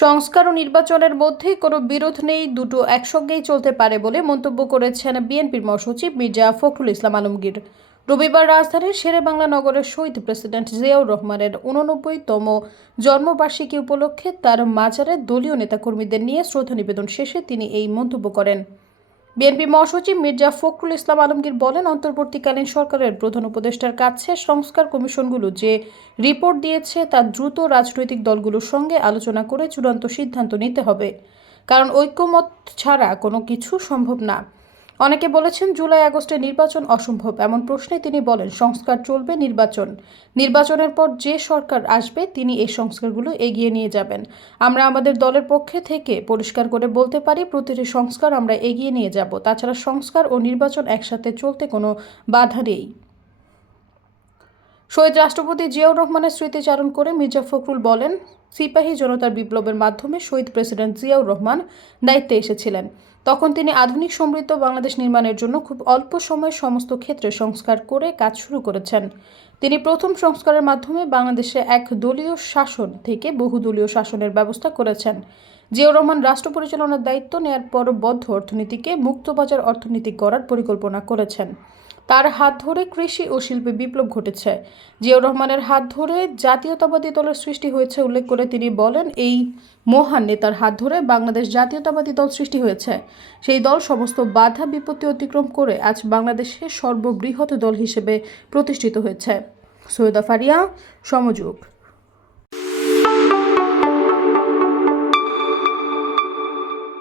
সংস্কার ও নির্বাচনের মধ্যে কোনো বিরোধ নেই, দুটো একসঙ্গেই চলতে পারে বলে মন্তব্য করেছেন বিএনপির মহাসচিব মির্জা ফখরুল ইসলাম আলমগীর। রবিবার রাজধানীর শেরেবাংলা নগরের শহীদ প্রেসিডেন্ট জিয়াউর রহমানের 89তম জন্মবার্ষিকী উপলক্ষে তার মাজারে দলীয় নেতাকর্মীদের নিয়ে শ্রদ্ধা নিবেদন শেষে তিনি এই মন্তব্য করেন। বিএনপি মহাসচিব মির্জা ফখরুল ইসলাম আলমগীর বলেন, অন্তর্বর্তীকালীন সরকারের প্রধান উপদেষ্টার কাছে সংস্কার কমিশনগুলো যে রিপোর্ট দিয়েছে তা দ্রুত রাজনৈতিক দলগুলোর সঙ্গে আলোচনা করে চূড়ান্ত সিদ্ধান্ত নিতে হবে, কারণ ঐক্যমত ছাড়া কোনো কিছু সম্ভব না। অনেকে বলেছেন জুলাই আগস্টে নির্বাচন অসম্ভব, এমন প্রশ্নে তিনি বলেন সংস্কার চলবে, নির্বাচনের পর যে সরকার আসবে তিনি এই সংস্কারগুলো এগিয়ে নিয়ে যাবেন। আমরা আমাদের দলের পক্ষে থেকে পরিষ্কার করে বলতে পারি প্রতিটি সংস্কার আমরা এগিয়ে নিয়ে যাব। তাছাড়া সংস্কার ও নির্বাচন একসাথে চলতে কোনো বাধা নেই। শহীদ রাষ্ট্রপতি জিয়াউর রহমানের স্মৃতিচারণ করে মির্জা ফখরুল বলেন, সিপাহী জনতার বিপ্লবের মাধ্যমে শহীদ প্রেসিডেন্ট জিয়াউর রহমান দায়িত্বে এসেছিলেন। তখন তিনি আধুনিক সমৃদ্ধ বাংলাদেশ নির্মাণের জন্য খুব অল্প সময়ে সমস্ত ক্ষেত্রে সংস্কার করে কাজ শুরু করেছেন। তিনি প্রথম সংস্কারের মাধ্যমে বাংলাদেশে এক দলীয় শাসন থেকে বহুদলীয় শাসনের ব্যবস্থা করেছেন। জিয়াউর রহমান রাষ্ট্র পরিচালনার দায়িত্ব নেয়ার পর বদ্ধ অর্থনীতিকে মুক্তবাজার অর্থনীতি করার পরিকল্পনা করেছেন। তার হাত ধরে কৃষি ও শিল্পে বিপ্লব ঘটেছে। জিয়াউর রহমানের হাত ধরে জাতীয়তাবাদী দলের সৃষ্টি হয়েছে উল্লেখ করে তিনি বলেন, এই মহান নেতার হাত ধরে বাংলাদেশ জাতীয়তাবাদী দল সৃষ্টি হয়েছে। সেই দল সমস্ত বাধা বিপত্তি অতিক্রম করে আজ বাংলাদেশের সর্ববৃহৎ দল হিসেবে প্রতিষ্ঠিত হয়েছে। সৈয়দা ফারিয়া, সমযোগ।